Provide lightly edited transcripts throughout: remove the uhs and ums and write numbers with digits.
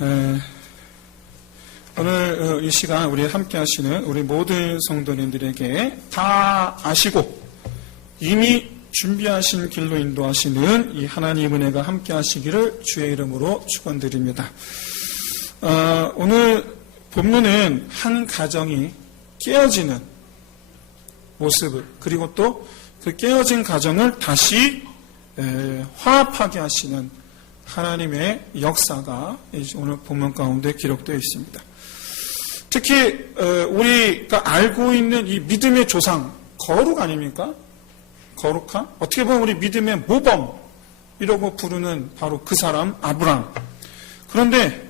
오늘 이 시간 우리 함께 하시는 우리 모든 성도님들에게 다 아시고 이미 준비하신 길로 인도하시는 이 하나님 은혜가 함께 하시기를 주의 이름으로 축원드립니다. 오늘 본문은 한 가정이 깨어지는 모습을, 그리고 또 그 깨어진 가정을 다시 화합하게 하시는 하나님의 역사가 오늘 본문 가운데 기록되어 있습니다. 특히 우리가 알고 있는 이 믿음의 조상, 거룩 아닙니까? 거룩한? 어떻게 보면 우리 믿음의 모범이라고 부르는 바로 그 사람 아브람. 그런데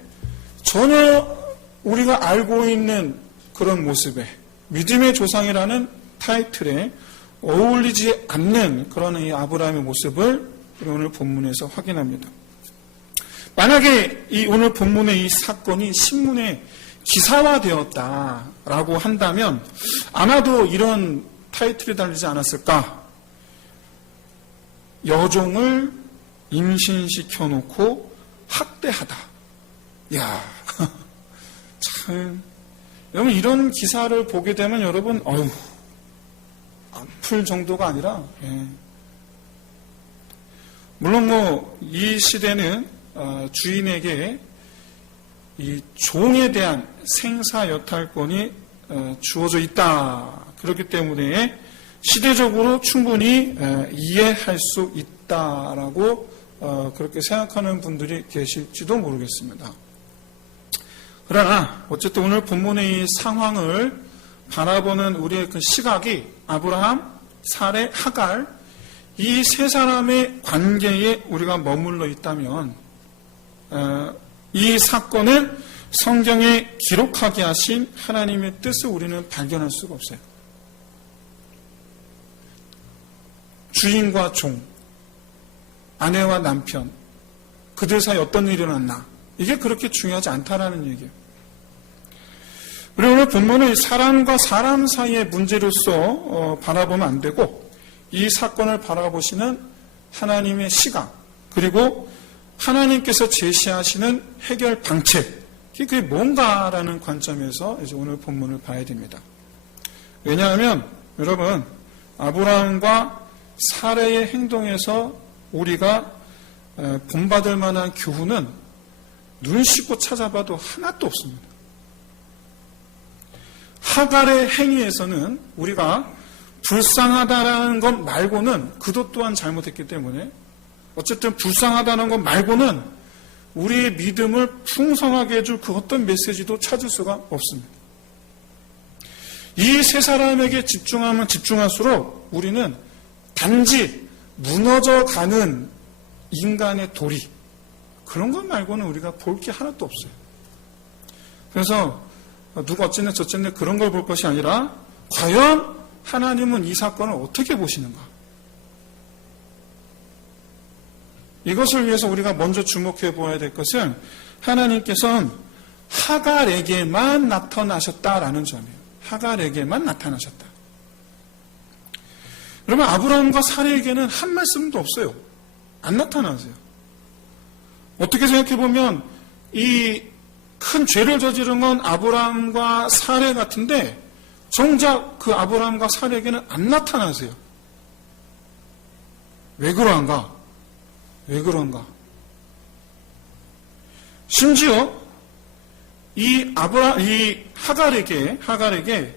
전혀 우리가 알고 있는 그런 모습에 믿음의 조상이라는 타이틀에 어울리지 않는 그런 이 아브라함의 모습을 우리 오늘 본문에서 확인합니다. 만약에 이 오늘 본문의 이 사건이 신문에 기사화되었다라고 한다면 아마도 이런 타이틀이 달리지 않았을까? 여종을 임신시켜 놓고 학대하다. 야, 참. 여러분 이런 기사를 보게 되면 여러분 아플 정도가 아니라 물론 이 시대는 주인에게 이 종에 대한 생사여탈권이 주어져 있다. 그렇기 때문에 시대적으로 충분히 이해할 수 있다라고 그렇게 생각하는 분들이 계실지도 모르겠습니다. 그러나 어쨌든 오늘 본문의 이 상황을 바라보는 우리의 그 시각이 아브라함, 사레, 하갈 이 세 사람의 관계에 우리가 머물러 있다면 이 사건을 성경에 기록하게 하신 하나님의 뜻을 우리는 발견할 수가 없어요. 주인과 종, 아내와 남편, 그들 사이 어떤 일이 일어났나, 이게 그렇게 중요하지 않다라는 얘기예요. 우리 오늘 본문은 사람과 사람 사이의 문제로서 바라보면 안 되고 이 사건을 바라보시는 하나님의 시각, 그리고 하나님께서 제시하시는 해결 방책이 그게 뭔가라는 관점에서 이제 오늘 본문을 봐야 됩니다. 왜냐하면 여러분 아브라함과 사레의 행동에서 우리가 본받을 만한 교훈은 눈 씻고 찾아봐도 하나도 없습니다. 하갈의 행위에서는 우리가 불쌍하다라는 것 말고는 그도 또한 잘못했기 때문에 어쨌든 불쌍하다는 것 말고는 우리의 믿음을 풍성하게 해줄 그 어떤 메시지도 찾을 수가 없습니다. 이 세 사람에게 집중하면 집중할수록 우리는 단지 무너져가는 인간의 도리, 그런 것 말고는 우리가 볼 게 하나도 없어요. 그래서 누가 어쨌네 저쨌네 그런 걸 볼 것이 아니라 과연 하나님은 이 사건을 어떻게 보시는가? 이것을 위해서 우리가 먼저 주목해 보아야 될 것은 하나님께서는 하갈에게만 나타나셨다라는 점이에요. 하갈에게만 나타나셨다. 여러분 아브라함과 사레에게는 한 말씀도 없어요. 안 나타나세요. 어떻게 생각해 보면 이 큰 죄를 저지른 건 아브라함과 사레 같은데 정작 그 아브라함과 사레에게는 안 나타나세요. 왜 그러한가? 왜 그런가? 심지어 이 하갈에게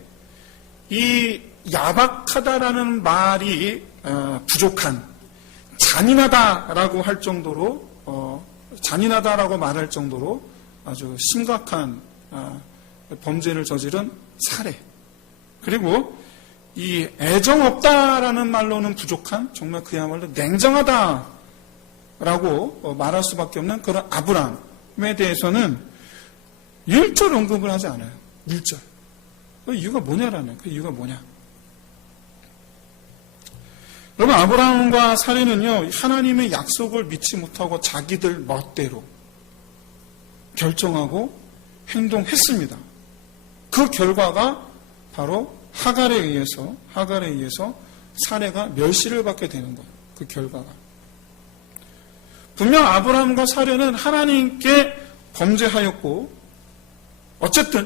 이 야박하다라는 말이 부족한, 잔인하다라고 할 정도로 잔인하다라고 말할 정도로 아주 심각한 범죄를 저지른 사레, 그리고 이 애정 없다라는 말로는 부족한, 정말 그야말로 냉정하다라고 말할 수밖에 없는 그런 아브라함에 대해서는 1절 언급을 하지 않아요. 1절. 그 이유가 뭐냐라는, 그 이유가 뭐냐. 여러분 아브라함과 사레는요 하나님의 약속을 믿지 못하고 자기들 멋대로 결정하고 행동했습니다. 그 결과가 바로 하갈에 의해서 사레가 멸시를 받게 되는 거예요. 그 결과가. 분명 아브라함과 사레는 하나님께 범죄하였고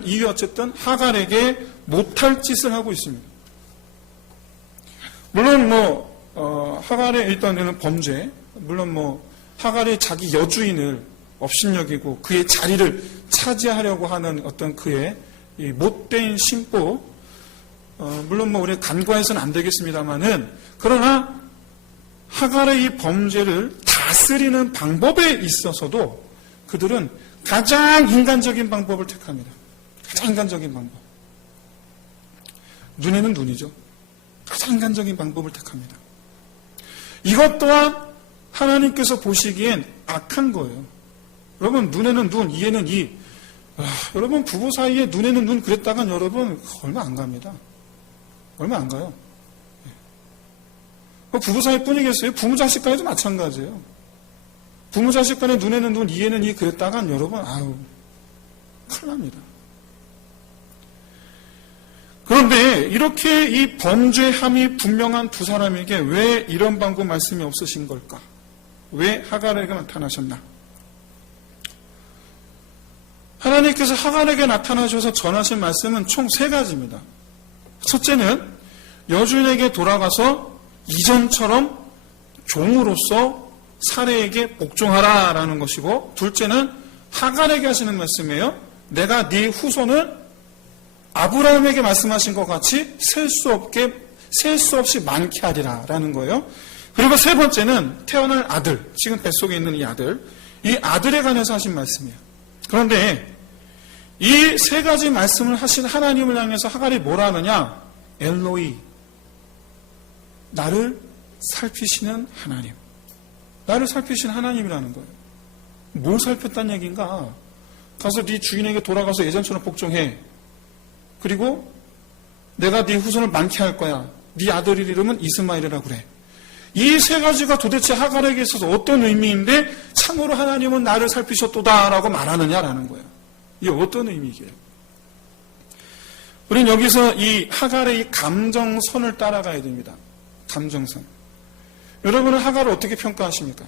이게 어쨌든 하갈에게 못할 짓을 하고 있습니다. 물론 하갈의 일단 범죄, 물론 하갈이 자기 여주인을 업신여기고 그의 자리를 차지하려고 하는 어떤 그의 이 못된 심보, 물론 우리 간과해서는 안 되겠습니다만은, 그러나 하갈의 이 범죄를 다스리는 방법에 있어서도 그들은 가장 인간적인 방법을 택합니다. 가장 인간적인 방법. 눈에는 눈이죠. 가장 인간적인 방법을 택합니다. 이것 또한 하나님께서 보시기엔 악한 거예요. 여러분, 눈에는 눈, 이에는 이. 여러분, 부부 사이에 눈에는 눈 그랬다간 여러분 얼마 안 갑니다. 얼마 안 가요. 부부 사이뿐이겠어요? 부모 자식 간에도 마찬가지예요. 부모 자식 간에 눈에는 눈, 이에는 이 그랬다간 여러분 큰일 납니다. 그런데 이렇게 이 범죄함이 분명한 두 사람에게 왜 이런 방법 말씀이 없으신 걸까? 왜 하갈에게 나타나셨나? 하나님께서 하갈에게 나타나셔서 전하신 말씀은 총 3가지입니다. 첫째는 여주인에게 돌아가서 이전처럼 종으로서 사례에게 복종하라라는 것이고, 둘째는 하갈에게 하시는 말씀이에요. 내가 네 후손을 아브라함에게 말씀하신 것 같이 셀 수 없이 많게 하리라라는 거예요. 그리고 세 번째는 태어날 아들, 지금 뱃속에 있는 이 아들에 관해서 하신 말씀이에요. 그런데 이 3가지 말씀을 하신 하나님을 향해서 하갈이 뭐라 하느냐? 엘로이, 나를 살피시는 하나님. 나를 살피시는 하나님이라는 거예요. 뭘 살폈다는 얘기인가? 가서 네 주인에게 돌아가서 예전처럼 복종해. 그리고 내가 네 후손을 많게 할 거야. 네 아들 이름은 이스마엘이라고 그래. 이 3가지가 도대체 하갈에게 있어서 어떤 의미인데 참으로 하나님은 나를 살피셨도다라고 말하느냐라는 거예요. 이게 어떤 의미이게요? 우린 여기서 이 하갈의 이 감정선을 따라가야 됩니다. 감정선. 여러분은 하갈을 어떻게 평가하십니까?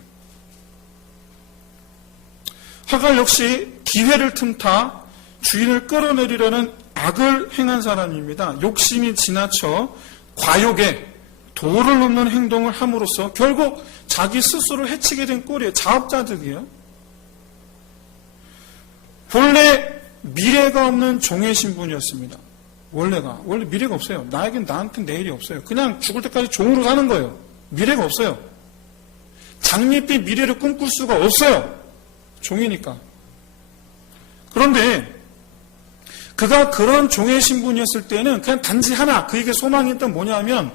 하갈 역시 기회를 틈타 주인을 끌어내리려는 악을 행한 사람입니다. 욕심이 지나쳐 과욕에 도를 넘는 행동을 함으로써 결국 자기 스스로를 해치게 된 꼴이에요. 자업자득이에요. 본래 미래가 없는 종의 신분이었습니다. 원래 미래가 없어요. 나한테는 내일이 없어요. 그냥 죽을 때까지 종으로 사는 거예요. 미래가 없어요. 장밋빛 미래를 꿈꿀 수가 없어요. 종이니까. 그런데 그가 그런 종의 신분이었을 때는 그냥 단지 하나, 그에게 소망이 있던 뭐냐면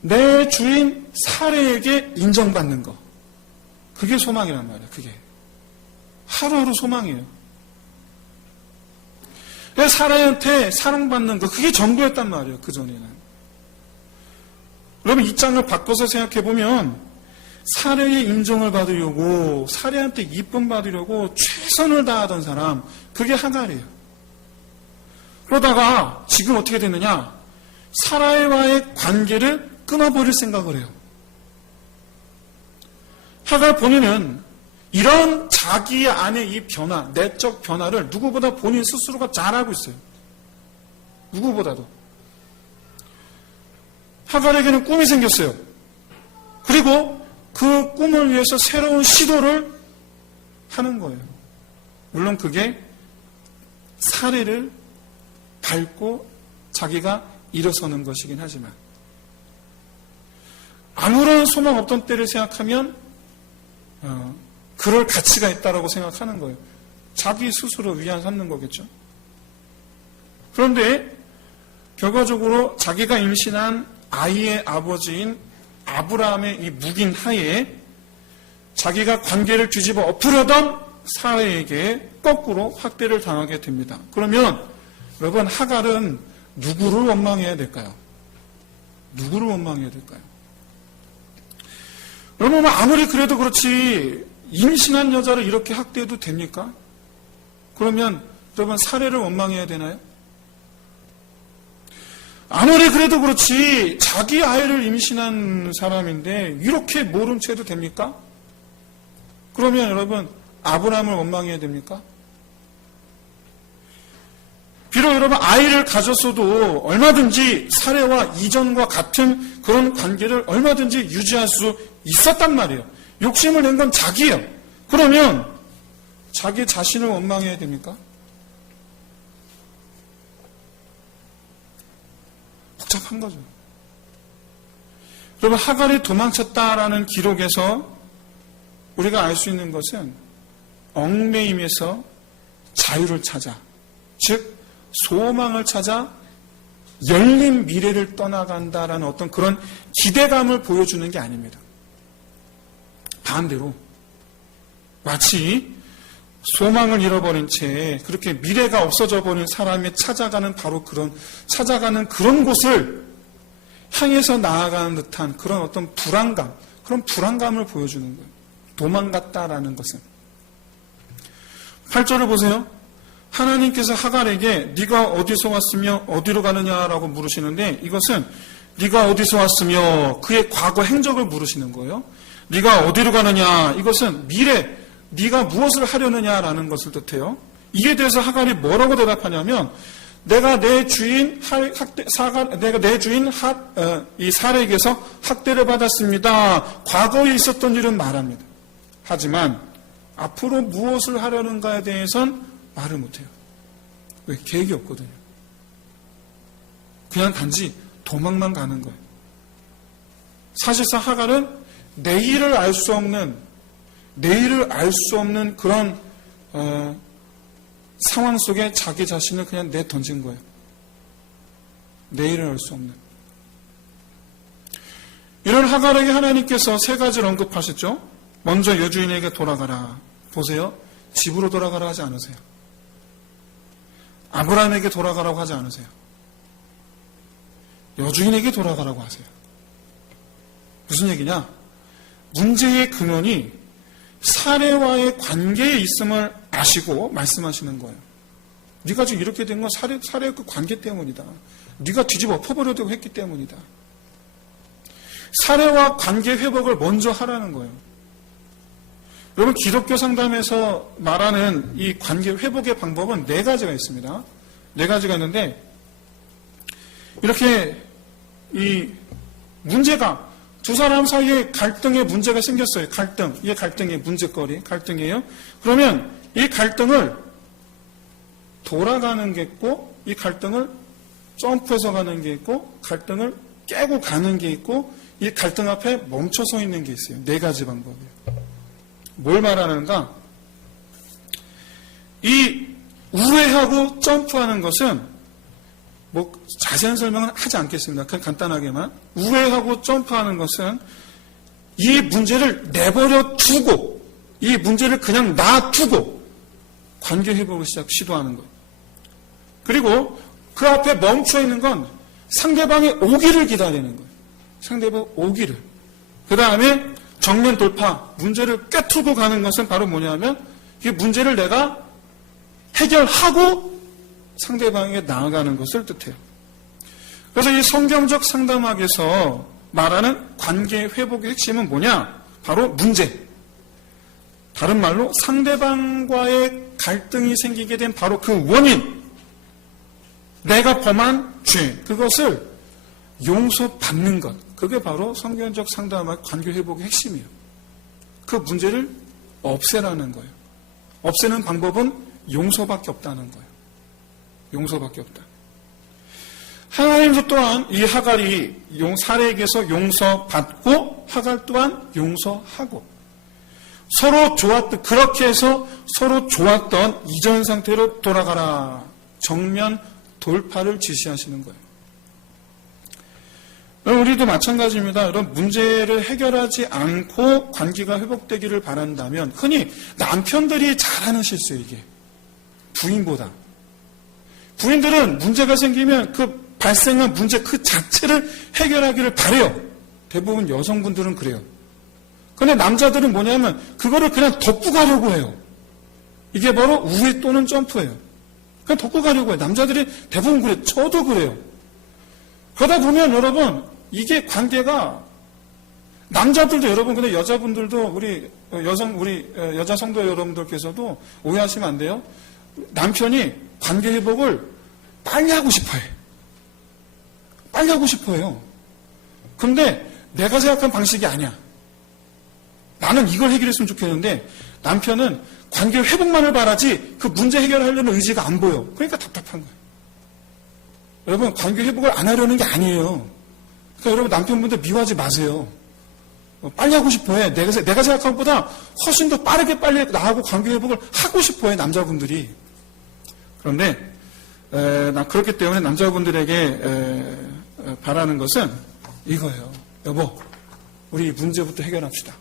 내 주인 사례에게 인정받는 거. 그게 소망이란 말이에요. 그게. 하루하루 소망이에요. 사례한테 사랑받는 거, 그게 전부였단 말이에요. 그전에는. 여러분, 이 장을 바꿔서 생각해보면 사례의 인정을 받으려고, 사례한테 이쁨 받으려고 최선을 다하던 사람, 그게 하갈이에요. 그러다가 지금 어떻게 됐느냐? 사라와의 관계를 끊어버릴 생각을 해요. 하갈 본인은 이런 자기 안의 이 변화, 내적 변화를 누구보다 본인 스스로가 잘 알고 있어요. 누구보다도. 하갈에게는 꿈이 생겼어요. 그리고 그 꿈을 위해서 새로운 시도를 하는 거예요. 물론 그게 사례를 밟고 자기가 일어서는 것이긴 하지만 아무런 소망 없던 때를 생각하면 그럴 가치가 있다라고 생각하는 거예요. 자기 스스로 위안 삼는 거겠죠. 그런데 결과적으로 자기가 임신한 아이의 아버지인 아브라함의 이 묵인 하에 자기가 관계를 뒤집어 엎으려던 사례에게 거꾸로 학대를 당하게 됩니다. 그러면 여러분, 하갈은 누구를 원망해야 될까요? 누구를 원망해야 될까요? 여러분, 아무리 그래도 그렇지 임신한 여자를 이렇게 학대해도 됩니까? 그러면 여러분, 사례를 원망해야 되나요? 아무리 그래도 그렇지 자기 아이를 임신한 사람인데 이렇게 모른 채 해도 됩니까? 그러면 여러분, 아브라함을 원망해야 됩니까? 비록 여러분 아이를 가졌어도 얼마든지 사례와 이전과 같은 그런 관계를 얼마든지 유지할 수 있었단 말이에요. 욕심을 낸 건 자기예요. 그러면 자기 자신을 원망해야 됩니까? 복잡한 거죠. 여러분 하갈이 도망쳤다라는 기록에서 우리가 알 수 있는 것은 얽매임에서 자유를 찾아, 즉 소망을 찾아 열린 미래를 떠나간다라는 어떤 그런 기대감을 보여주는 게 아닙니다. 반대로 마치 소망을 잃어버린 채 그렇게 미래가 없어져 버린 사람이 찾아가는 바로 그런 곳을 향해서 나아가는 듯한 그런 어떤 불안감, 그런 불안감을 보여주는 거예요. 도망갔다라는 것은. 8절을 보세요. 하나님께서 하갈에게 네가 어디서 왔으며 어디로 가느냐라고 물으시는데 이것은 네가 어디서 왔으며 그의 과거 행적을 물으시는 거예요. 네가 어디로 가느냐 이것은 미래 네가 무엇을 하려느냐라는 것을 뜻해요. 이에 대해서 하갈이 뭐라고 대답하냐면 내가 내 주인 이 사렉에서 학대를 받았습니다. 과거에 있었던 일은 말합니다. 하지만 앞으로 무엇을 하려는가에 대해서는 말을 못해요. 왜? 계획이 없거든요. 그냥 단지 도망만 가는 거예요. 사실상 하갈은 내일을 알 수 없는 그런 상황 속에 자기 자신을 그냥 내던진 거예요. 내일을 알 수 없는. 이런 하갈에게 하나님께서 세 가지를 언급하셨죠. 먼저 여주인에게 돌아가라. 보세요. 집으로 돌아가라 하지 않으세요. 아브라함에게 돌아가라고 하지 않으세요. 여주인에게 돌아가라고 하세요. 무슨 얘기냐? 문제의 근원이 사례와의 관계에 있음을 아시고 말씀하시는 거예요. 네가 지금 이렇게 된 건 사례의 그 관계 때문이다. 네가 뒤집어 엎어버려도 했기 때문이다. 사례와 관계 회복을 먼저 하라는 거예요. 여러분 기독교 상담에서 말하는 이 관계 회복의 방법은 4가지가 있습니다. 4가지가 있는데 이렇게 이 문제가 두 사람 사이에 갈등의 문제가 생겼어요. 갈등. 이게 갈등의 문제거리. 갈등이에요. 그러면 이 갈등을 돌아가는 게 있고 이 갈등을 점프해서 가는 게 있고 갈등을 깨고 가는 게 있고 이 갈등 앞에 멈춰서 있는 게 있어요. 4가지 방법이에요. 뭘 말하는가? 이 우회하고 점프하는 것은 뭐 자세한 설명은 하지 않겠습니다. 그냥 간단하게만 우회하고 점프하는 것은 이 문제를 내버려 두고 이 문제를 그냥 놔두고 관계 회복을 시도하는 것. 그리고 그 앞에 멈춰 있는 건 상대방이 오기를 기다리는 거예요. 상대방 오기를. 그 다음에 정면 돌파, 문제를 꿰뚫고 가는 것은 바로 뭐냐면 이 문제를 내가 해결하고 상대방에게 나아가는 것을 뜻해요. 그래서 이 성경적 상담학에서 말하는 관계 회복의 핵심은 뭐냐? 바로 문제. 다른 말로 상대방과의 갈등이 생기게 된 바로 그 원인. 내가 범한 죄. 그것을 용서받는 것. 그게 바로 성경적 상담학 관계 회복의 핵심이에요. 그 문제를 없애라는 거예요. 없애는 방법은 용서밖에 없다는 거예요. 용서밖에 없다. 하나님도 또한 이 하갈이 사렉에게서 용서받고 하갈 또한 용서하고 서로 좋았던 그렇게 해서 서로 좋았던 이전 상태로 돌아가라. 정면 돌파를 지시하시는 거예요. 우리도 마찬가지입니다. 이런 문제를 해결하지 않고 관계가 회복되기를 바란다면 흔히 남편들이 잘하는 실수예요. 이게 부인보다. 부인들은 문제가 생기면 그 발생한 문제 그 자체를 해결하기를 바래요. 대부분 여성분들은 그래요. 그런데 남자들은 뭐냐면 그거를 그냥 덮고 가려고 해요. 이게 바로 우회 또는 점프예요. 그냥 덮고 가려고 해요. 남자들이 대부분 그래요. 저도 그래요. 그러다 보면 여러분 이게 관계가 남자들도 여러분, 근데 여자분들도 우리 여자 성도 여러분들께서도 오해하시면 안 돼요. 남편이 관계 회복을 빨리 하고 싶어해. 빨리 하고 싶어요. 근데 내가 생각한 방식이 아니야. 나는 이걸 해결했으면 좋겠는데 남편은 관계 회복만을 바라지 그 문제 해결하려는 의지가 안 보여. 그러니까 답답한 거예요. 여러분, 관계 회복을 안 하려는 게 아니에요. 그러니까 여러분, 남편분들 미워하지 마세요. 빨리 하고 싶어해. 내가 생각한 것보다 훨씬 더 빠르게 빨리 나하고 관계 회복을 하고 싶어해, 남자분들이. 그런데 난 그렇기 때문에 남자분들에게 바라는 것은 이거예요. 여보, 우리 문제부터 해결합시다.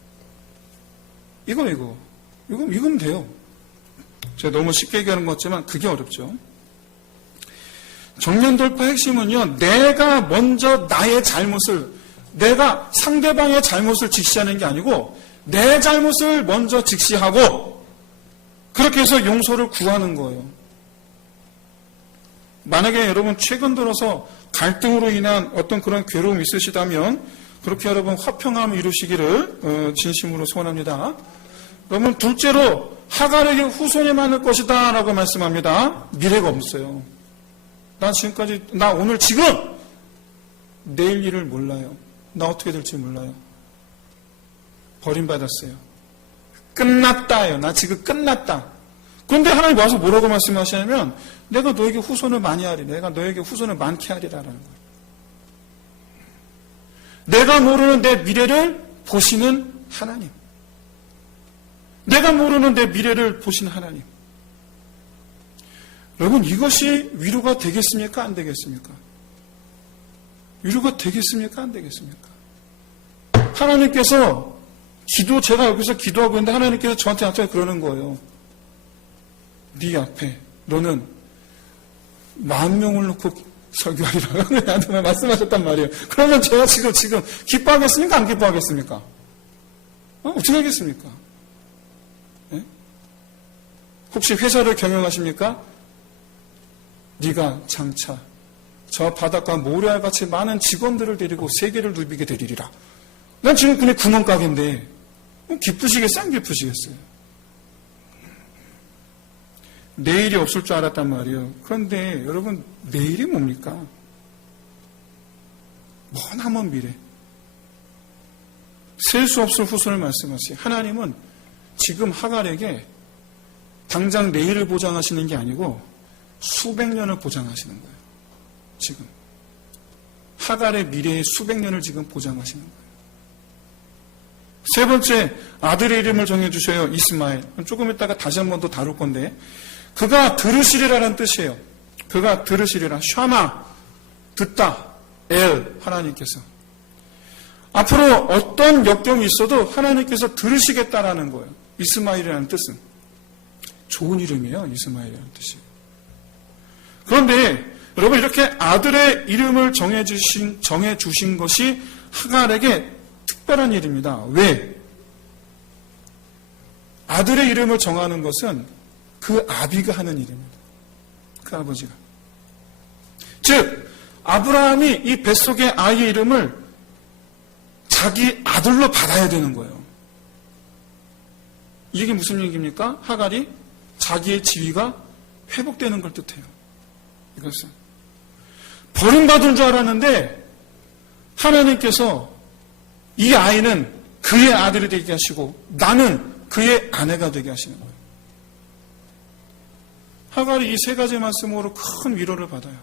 이거면 돼요. 제가 너무 쉽게 얘기하는 것 같지만 그게 어렵죠. 정면 돌파 핵심은요, 내가 먼저 나의 잘못을, 내가 상대방의 잘못을 직시하는 게 아니고 내 잘못을 먼저 직시하고 그렇게 해서 용서를 구하는 거예요. 만약에 여러분 최근 들어서 갈등으로 인한 어떤 그런 괴로움이 있으시다면 그렇게 여러분 화평함을 이루시기를 진심으로 소원합니다. 여러분, 둘째로 하갈에게 후손이 많을 것이다 라고 말씀합니다. 미래가 없어요. 나 오늘 지금 내일 일을 몰라요. 나 어떻게 될지 몰라요. 버림받았어요. 끝났다요. 나 지금 끝났다. 그런데 하나님 와서 뭐라고 말씀하시냐면 내가 너에게 후손을 많이 하리. 내가 너에게 후손을 많게 하리라는 거예요. 내가 모르는 내 미래를 보시는 하나님. 내가 모르는 내 미래를 보시는 하나님. 여러분, 이것이 위로가 되겠습니까? 안 되겠습니까? 위로가 되겠습니까? 안 되겠습니까? 하나님께서 제가 여기서 기도하고 있는데 하나님께서 저한테 갑자기 그러는 거예요. 네 앞에 너는 10,000명을 놓고 설교하리라고 나한테 말씀하셨단 말이에요. 그러면 제가 지금 기뻐하겠습니까? 안 기뻐하겠습니까? 어떻게 하겠습니까? 네? 혹시 회사를 경영하십니까? 네가 장차 저 바닷가 모래알같이 많은 직원들을 데리고 세계를 누비게 되리리라. 난 지금 그냥 구멍가게인데 기쁘시겠어요? 안 기쁘시겠어요? 내일이 없을 줄 알았단 말이에요. 그런데 여러분, 내일이 뭡니까? 머나먼 미래. 셀 수 없을 후손을 말씀하세요. 하나님은 지금 하갈에게 당장 내일을 보장하시는 게 아니고 수백 년을 보장하시는 거예요. 지금. 하갈의 미래의 수백 년을 지금 보장하시는 거예요. 세 번째, 아들의 이름을 정해주셔요. 이스마엘. 조금 있다가 다시 한 번 더 다룰 건데, 그가 들으시리라는 뜻이에요. 그가 들으시리라. 샤마, 듣다. 엘, 하나님께서. 앞으로 어떤 역경이 있어도 하나님께서 들으시겠다라는 거예요. 이스마엘이라는 뜻은. 좋은 이름이에요. 이스마엘이라는 뜻이. 그런데 여러분, 이렇게 아들의 이름을 정해주신 것이 하갈에게 특별한 일입니다. 왜? 아들의 이름을 정하는 것은 그 아비가 하는 일입니다. 그 아버지가. 즉, 아브라함이 이 뱃속의 아이의 이름을 자기 아들로 받아야 되는 거예요. 이게 무슨 얘기입니까? 하갈이 자기의 지위가 회복되는 걸 뜻해요. 이것은. 버림받은 줄 알았는데 하나님께서 이 아이는 그의 아들이 되게 하시고 나는 그의 아내가 되게 하시는 거예요. 하갈이 이 세 가지 말씀으로 큰 위로를 받아요.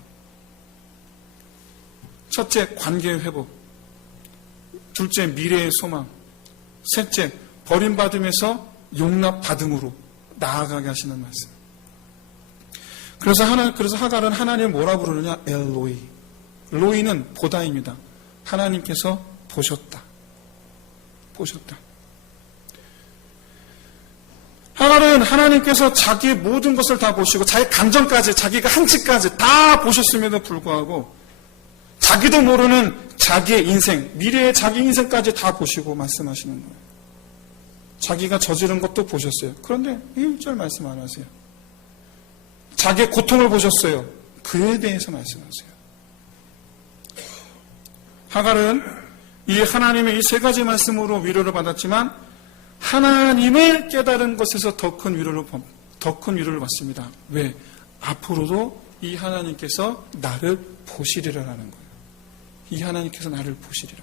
첫째, 관계의 회복. 둘째, 미래의 소망. 셋째, 버림받음에서 용납받음으로 나아가게 하시는 말씀. 그래서 하갈은 하나님을 뭐라 부르느냐? 엘로이. 로이는 보다입니다. 하나님께서 보셨다. 하갈은 하나님께서 자기의 모든 것을 다 보시고 자기 감정까지, 자기가 한 치까지 다 보셨음에도 불구하고 자기도 모르는 자기의 인생, 미래의 자기 인생까지 다 보시고 말씀하시는 거예요. 자기가 저지른 것도 보셨어요. 그런데 1절 말씀 안 하세요. 자기의 고통을 보셨어요. 그에 대해서 말씀하세요. 하갈은 이 하나님의 이 세 가지 말씀으로 위로를 받았지만 하나님을 깨달은 것에서 더 큰 위로를 받습니다. 왜? 앞으로도 이 하나님께서 나를 보시리라는 거예요. 이 하나님께서 나를 보시리라.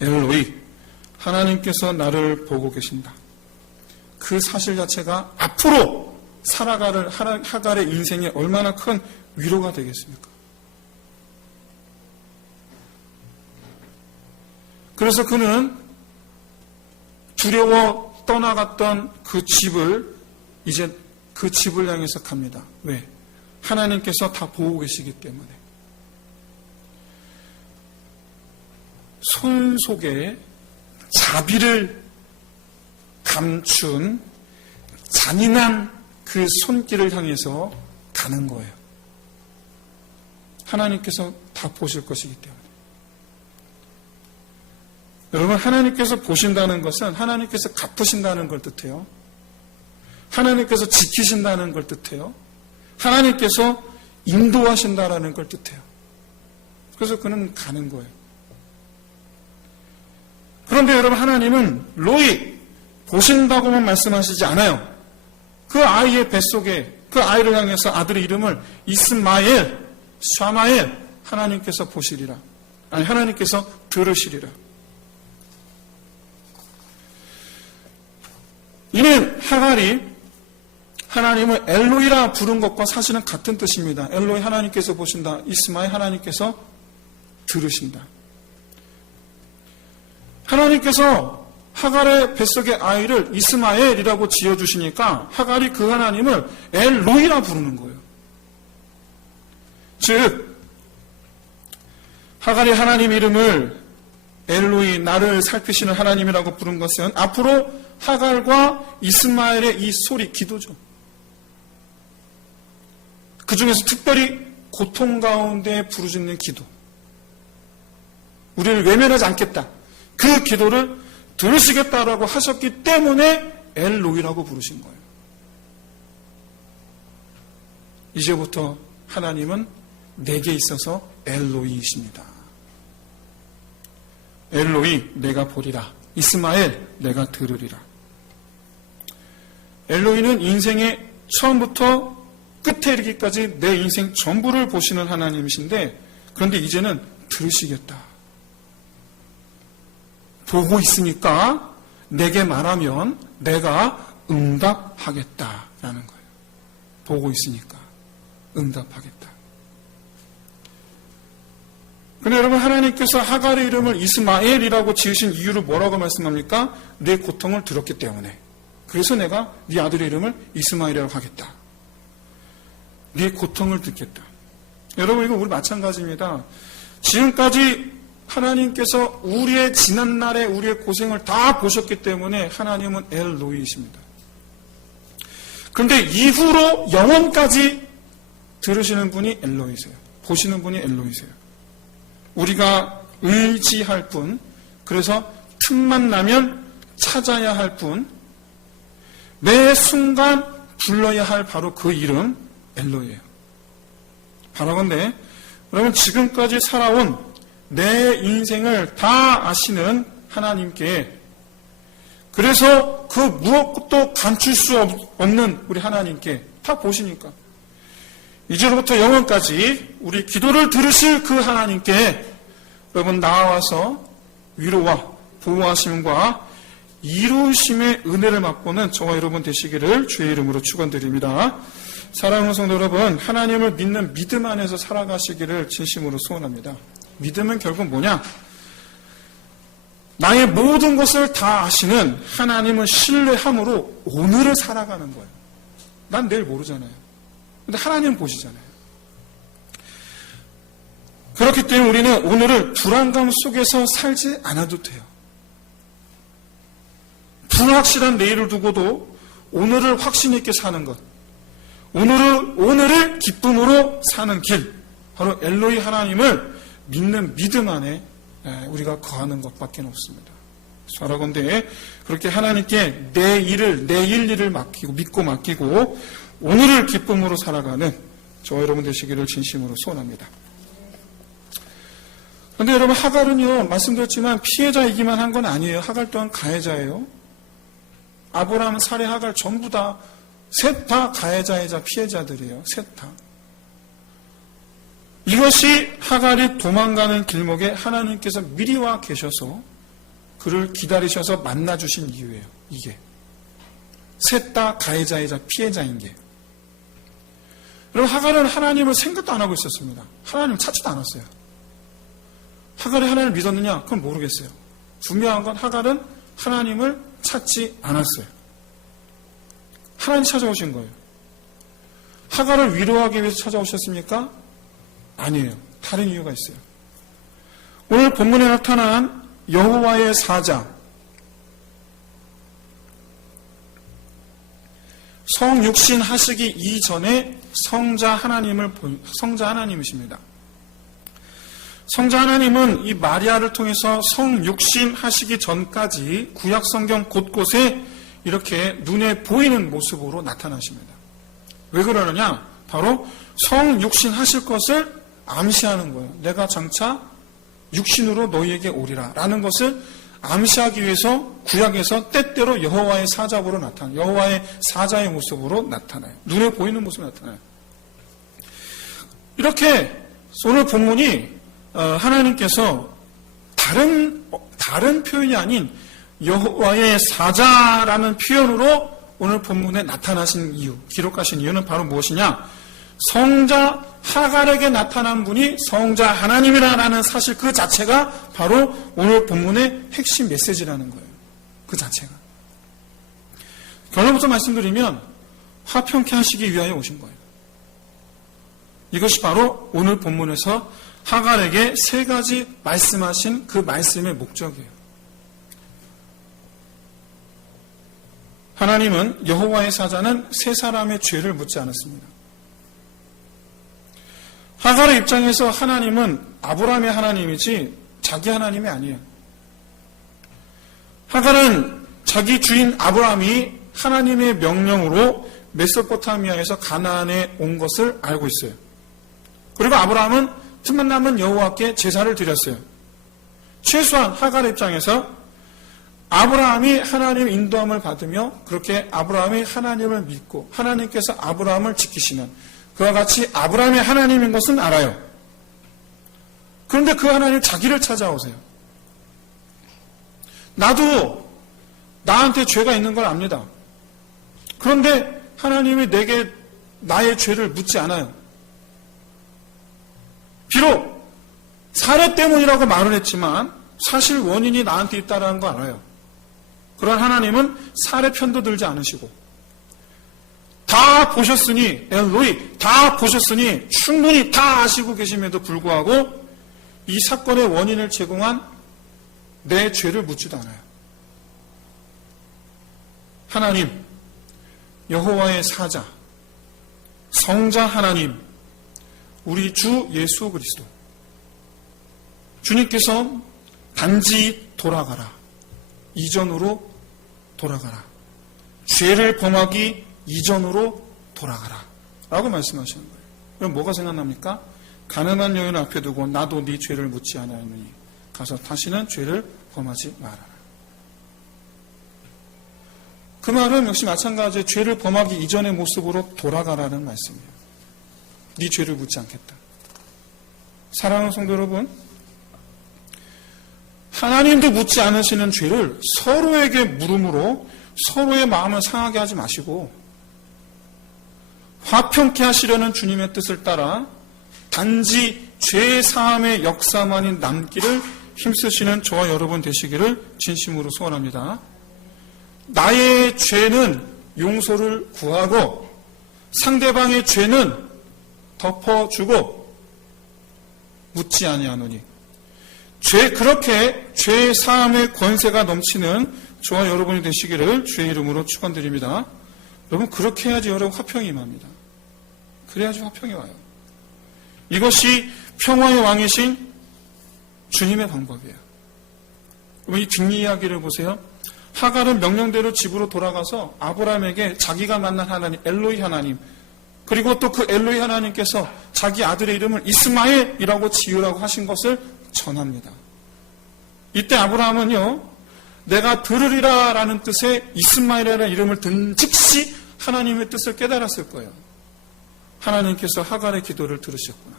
엘로이, 하나님께서 나를 보고 계신다. 그 사실 자체가 앞으로 살아갈 하갈의 인생에 얼마나 큰 위로가 되겠습니까? 그래서 그는 두려워 떠나갔던 그 집을 이제 그 집을 향해서 갑니다. 왜? 하나님께서 다 보고 계시기 때문에. 손 속에 자비를 감춘 잔인한 그 손길을 향해서 가는 거예요. 하나님께서 다 보실 것이기 때문에. 여러분, 하나님께서 보신다는 것은 하나님께서 갚으신다는 걸 뜻해요. 하나님께서 지키신다는 걸 뜻해요. 하나님께서 인도하신다라는 걸 뜻해요. 그래서 그는 가는 거예요. 그런데 여러분, 하나님은 로이 보신다고만 말씀하시지 않아요. 그 아이의 뱃속에 그 아이를 향해서 아들의 이름을 이스마엘, 샤마엘, 하나님께서 보시리라. 아니, 하나님께서 들으시리라. 이는 하갈이 하나님을 엘로이라 부른 것과 사실은 같은 뜻입니다. 엘로이 하나님께서 보신다. 이스마엘 하나님께서 들으신다. 하나님께서 하갈의 뱃속의 아이를 이스마엘이라고 지어주시니까 하갈이 그 하나님을 엘로이라 부르는 거예요. 즉 하갈이 하나님 이름을 엘로이, 나를 살피시는 하나님이라고 부른 것은 앞으로 하갈과 이스마엘의 이 소리, 기도죠. 그 중에서 특별히 고통 가운데 부르짖는 기도. 우리를 외면하지 않겠다. 그 기도를 들으시겠다라고 하셨기 때문에 엘로이라고 부르신 거예요. 이제부터 하나님은 내게 있어서 엘로이이십니다. 엘로이, 내가 보리라. 이스마엘, 내가 들으리라. 엘로이는 인생의 처음부터 끝에 이르기까지 내 인생 전부를 보시는 하나님이신데, 그런데 이제는 들으시겠다. 보고 있으니까 내게 말하면 내가 응답하겠다라는 거예요. 보고 있으니까 응답하겠다. 그런데 여러분, 하나님께서 하갈의 이름을 이스마엘이라고 지으신 이유를 뭐라고 말씀합니까? 내 고통을 들었기 때문에. 그래서 내가 네 아들의 이름을 이스마엘이라고 하겠다. 네 고통을 듣겠다. 여러분, 이거 우리 마찬가지입니다. 지금까지 하나님께서 우리의 지난날에 우리의 고생을 다 보셨기 때문에 하나님은 엘로이이십니다. 그런데 이후로 영원까지 들으시는 분이 엘로이세요. 보시는 분이 엘로이세요. 우리가 의지할 뿐, 그래서 틈만 나면 찾아야 할 뿐, 매 순간 불러야 할 바로 그 이름 엘로이예요. 바라건대 여러분, 지금까지 살아온 내 인생을 다 아시는 하나님께, 그래서 그 무엇도 감출 수 없는 우리 하나님께 다 보시니까 이제로부터 영원까지 우리 기도를 들으실 그 하나님께 여러분 나와서 위로와 보호하심과 이루심의 은혜를 맛보는 저와 여러분 되시기를 주의 이름으로 축원드립니다. 사랑하는 성도 여러분, 하나님을 믿는 믿음 안에서 살아가시기를 진심으로 소원합니다. 믿음은 결국 뭐냐? 나의 모든 것을 다 아시는 하나님을 신뢰함으로 오늘을 살아가는 거예요. 난 내일 모르잖아요. 근데 하나님은 보시잖아요. 그렇기 때문에 우리는 오늘을 불안감 속에서 살지 않아도 돼요. 불확실한 내일을 두고도 오늘을 확신 있게 사는 것, 오늘을 기쁨으로 사는 길, 바로 엘로이 하나님을 믿는 믿음 안에 우리가 거하는 것밖에 없습니다. 사랑하건대 그렇게 하나님께 내 일을 믿고 맡기고 오늘을 기쁨으로 살아가는 저와 여러분 되시기를 진심으로 소원합니다. 그런데 여러분, 하갈은요, 말씀드렸지만 피해자이기만 한 건 아니에요. 하갈 또한 가해자예요. 아브라함, 사레, 하갈 전부 다 셋 다 가해자이자 피해자들이에요. 셋 다. 이것이 하갈이 도망가는 길목에 하나님께서 미리 와 계셔서 그를 기다리셔서 만나주신 이유예요. 이게. 셋 다 가해자이자 피해자인 게. 여러분, 하갈은 하나님을 생각도 안 하고 있었습니다. 하나님을 찾지도 않았어요. 하갈이 하나님을 믿었느냐? 그건 모르겠어요. 분명한 건 하갈은 하나님을 찾지 않았어요. 하나님 찾아오신 거예요. 하갈을 위로하기 위해서 찾아오셨습니까? 아니에요. 다른 이유가 있어요. 오늘 본문에 나타난 여호와의 사자, 성육신 하시기 이전에 성자 하나님이십니다. 성자 하나님은 이 마리아를 통해서 성육신 하시기 전까지 구약 성경 곳곳에 이렇게 눈에 보이는 모습으로 나타나십니다. 왜 그러느냐? 바로 성육신 하실 것을 암시하는 거예요. 내가 장차 육신으로 너희에게 오리라 라는 것을 암시하기 위해서 구약에서 때때로 여호와의 사자로 나타나요. 여호와의 사자의 모습으로 나타나요. 눈에 보이는 모습으로 나타나요. 이렇게 오늘 본문이 하나님께서 다른 표현이 아닌 여호와의 사자라는 표현으로 오늘 본문에 나타나신 이유, 기록하신 이유는 바로 무엇이냐? 성자 하갈에게 나타난 분이 성자 하나님이라는 사실 그 자체가 바로 오늘 본문의 핵심 메시지라는 거예요. 그 자체가. 결론부터 말씀드리면 화평케 하시기 위하여 오신 거예요. 이것이 바로 오늘 본문에서 하갈에게 세 가지 말씀하신 그 말씀의 목적이에요. 하나님은 여호와의 사자는 세 사람의 죄를 묻지 않았습니다. 하갈의 입장에서 하나님은 아브라함의 하나님이지 자기 하나님이 아니에요. 하갈은 자기 주인 아브라함이 하나님의 명령으로 메소포타미아에서 가나안에 온 것을 알고 있어요. 그리고 아브라함은 틈만 나면 여호와께 제사를 드렸어요. 최소한 하갈의 입장에서 아브라함이 하나님의 인도함을 받으며 그렇게 아브라함이 하나님을 믿고 하나님께서 아브라함을 지키시는 그와 같이 아브라함의 하나님인 것은 알아요. 그런데 그 하나님 자기를 찾아오세요. 나도 나한테 죄가 있는 걸 압니다. 그런데 하나님이 내게 나의 죄를 묻지 않아요. 비록 사례 때문이라고 말을 했지만 사실 원인이 나한테 있다는 거 알아요. 그런 하나님은 사례 편도 들지 않으시고 다 보셨으니 엘로이 다 보셨으니 충분히 다 아시고 계심에도 불구하고 이 사건의 원인을 제공한 내 죄를 묻지도 않아요. 하나님, 여호와의 사자, 성자 하나님, 우리 주 예수 그리스도 주님께서 단지 돌아가라. 이전으로 돌아가라. 죄를 범하기 이전으로 돌아가라. 라고 말씀하시는 거예요. 그럼 뭐가 생각납니까? 가난한 여인 앞에 두고 나도 네 죄를 묻지 않았느니 가서 다시는 죄를 범하지 말아라. 그 말은 역시 마찬가지로 죄를 범하기 이전의 모습으로 돌아가라는 말씀이에요. 네 죄를 묻지 않겠다. 사랑하는 성도 여러분, 하나님도 묻지 않으시는 죄를 서로에게 물음으로 서로의 마음을 상하게 하지 마시고 화평케 하시려는 주님의 뜻을 따라 단지 죄 사함의 역사만이 남기를 힘쓰시는 저와 여러분 되시기를 진심으로 소원합니다. 나의 죄는 용서를 구하고 상대방의 죄는 덮어주고 묻지 아니하노니 그렇게 죄 사함의 권세가 넘치는 저와 여러분이 되시기를 주의 이름으로 축원드립니다. 여러분 그렇게 해야지 여러분 화평이 임합니다. 그래야지 화평이 와요. 이것이 평화의 왕이신 주님의 방법이에요. 이 뒷이야기를 보세요. 하갈은 명령대로 집으로 돌아가서 아브라함에게 자기가 만난 하나님, 엘로이 하나님, 그리고 또 그 엘로이 하나님께서 자기 아들의 이름을 이스마엘이라고 지으라고 하신 것을 전합니다. 이때 아브라함은요, 내가 들으리라 라는 뜻의 이스마엘이라는 이름을 든 즉시 하나님의 뜻을 깨달았을 거예요. 하나님께서 하갈의 기도를 들으셨구나.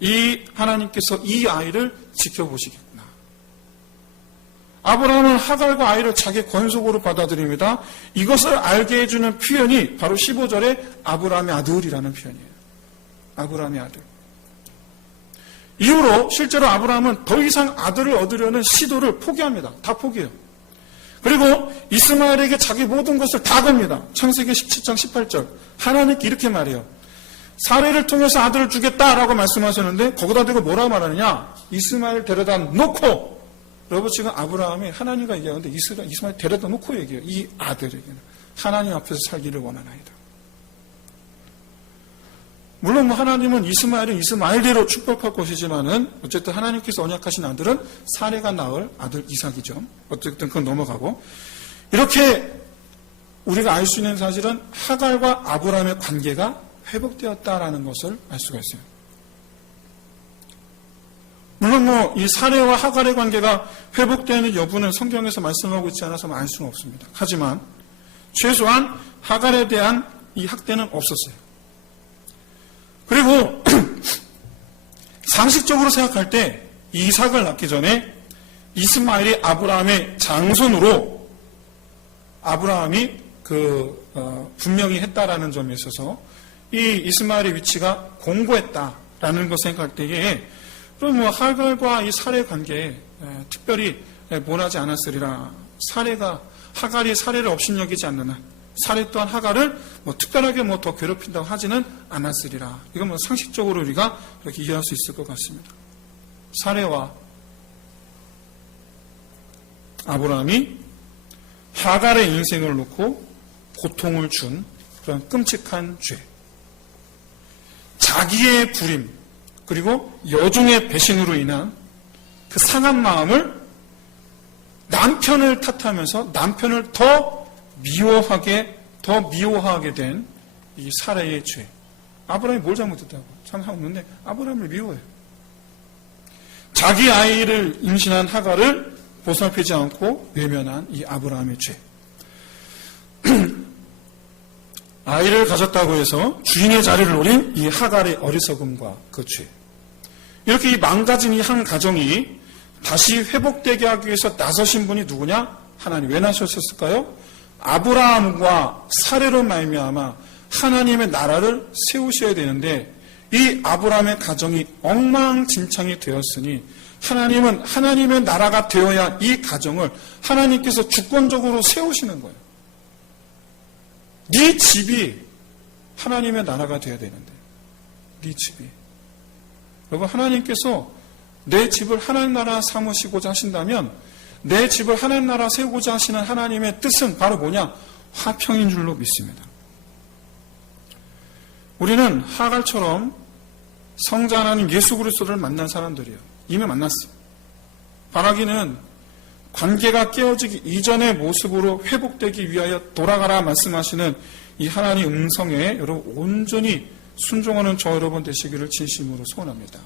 이 하나님께서 이 아이를 지켜보시겠구나. 아브라함은 하갈과 아이를 자기 권속으로 받아들입니다. 이것을 알게 해주는 표현이 바로 15절에 아브라함의 아들이라는 표현이에요. 아브라함의 아들. 이후로 실제로 아브라함은 더 이상 아들을 얻으려는 시도를 포기합니다. 다 포기해요. 그리고 이스마엘에게 자기 모든 것을 다 겁니다. 창세기 17장 18절. 하나님께 이렇게 말해요. 사례를 통해서 아들을 주겠다라고 말씀하셨는데 거기다 대고 뭐라고 말하느냐? 이스마엘 데려다 놓고. 여러분 지금 아브라함이 하나님과 얘기하는데 이스마엘 데려다 놓고 얘기해요. 이 아들에게는. 하나님 앞에서 살기를 원하나이다. 물론 하나님은 이스마엘은 이스마엘대로 축복할 것이지만은 어쨌든 하나님께서 언약하신 아들은 사례가 낳을 아들 이삭이죠. 어쨌든 그건 넘어가고 이렇게 우리가 알 수 있는 사실은 하갈과 아브라함의 관계가 회복되었다라는 것을 알 수가 있어요. 물론 이 사례와 하갈의 관계가 회복되는 여부는 성경에서 말씀하고 있지 않아서 알 수는 없습니다. 하지만 최소한 하갈에 대한 이 학대는 없었어요. 그리고 상식적으로 생각할 때 이삭을 낳기 전에 이스마엘이 아브라함의 장손으로 아브라함이 분명히 했다라는 점에 있어서 이 이스마엘의 위치가 공고했다라는 것을 생각할 때에 그럼 하갈과 이 사례 관계에 특별히 원하지 않았으리라. 하갈이 사례를 업신여기지 않는 한 사례 또한 하갈을 특별하게 더 괴롭힌다고 하지는 않았으리라. 이건 상식적으로 우리가 그렇게 이해할 수 있을 것 같습니다. 사례와 아브라함이 하갈의 인생을 놓고 고통을 준 그런 끔찍한 죄. 자기의 불임, 그리고 여종의 배신으로 인한 그 상한 마음을 남편을 탓하면서 남편을 더 미워하게 된 이 사례의 죄. 아브라함이 뭘 잘못했다고? 참 없는데 아브라함을 미워해요. 자기 아이를 임신한 하갈을 보살피지 않고 외면한 이 아브라함의 죄. 아이를 가졌다고 해서 주인의 자리를 노린 이 하갈의 어리석음과 그 죄. 이렇게 이 망가진 이 한 가정이 다시 회복되게 하기 위해서 나서신 분이 누구냐? 하나님. 왜 나서셨을까요? 아브라함과 사례로 말미암아 하나님의 나라를 세우셔야 되는데 이 아브라함의 가정이 엉망진창이 되었으니 하나님은 하나님의 나라가 되어야 이 가정을 하나님께서 주권적으로 세우시는 거예요. 네 집이 하나님의 나라가 되어야 되는데 네 집이. 여러분 하나님께서 내 집을 하나님 나라 삼으시고자 하신다면 내 집을 하나님 나라 세우고자 하시는 하나님의 뜻은 바로 뭐냐? 화평인 줄로 믿습니다. 우리는 하갈처럼 성자 하나님 예수 그리스도를 만난 사람들이에요. 이미 만났어요. 바라기는 관계가 깨어지기 이전의 모습으로 회복되기 위하여 돌아가라 말씀하시는 이 하나님 음성에 여러분 온전히 순종하는 저 여러분 되시기를 진심으로 소원합니다.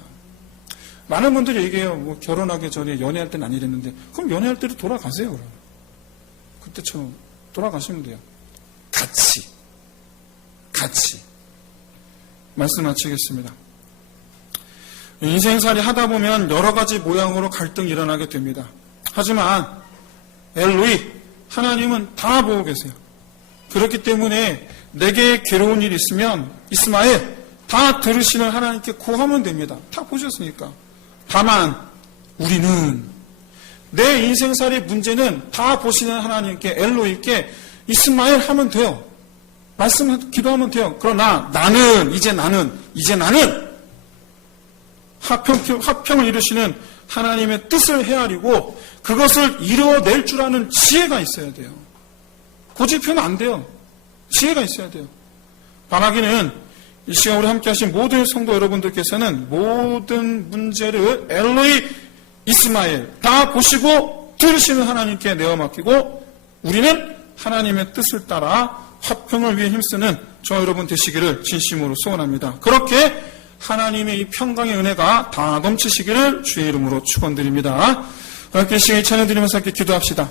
많은 분들이 얘기해요. 결혼하기 전에 연애할 때는 안 이랬는데 그럼 연애할 때도 돌아가세요. 그러면. 그때처럼 돌아가시면 돼요. 같이 말씀 마치겠습니다. 인생살이 하다 보면 여러 가지 모양으로 갈등이 일어나게 됩니다. 하지만 엘로이 하나님은 다 보고 계세요. 그렇기 때문에 내게 괴로운 일이 있으면 이스마엘 다 들으시는 하나님께 구하면 됩니다. 다 보셨으니까. 다만 우리는 내 인생살이 문제는 다 보시는 하나님께 엘로이께 이스마엘 하면 돼요. 기도하면 돼요. 그러나 이제 나는 화평을 이루시는 하나님의 뜻을 헤아리고 그것을 이루어낼 줄 아는 지혜가 있어야 돼요. 고집하면 안 돼요. 지혜가 있어야 돼요. 바라기는 이 시간 우리 함께 하신 모든 성도 여러분들께서는 모든 문제를 엘로이 이스마엘 다 보시고 들으시는 하나님께 내어 맡기고 우리는 하나님의 뜻을 따라 화평을 위해 힘쓰는 저와 여러분 되시기를 진심으로 소원합니다. 그렇게 하나님의 이 평강의 은혜가 다 넘치시기를 주의 이름으로 축원드립니다. 함께 시간에 찬양드리면서 함께 기도합시다.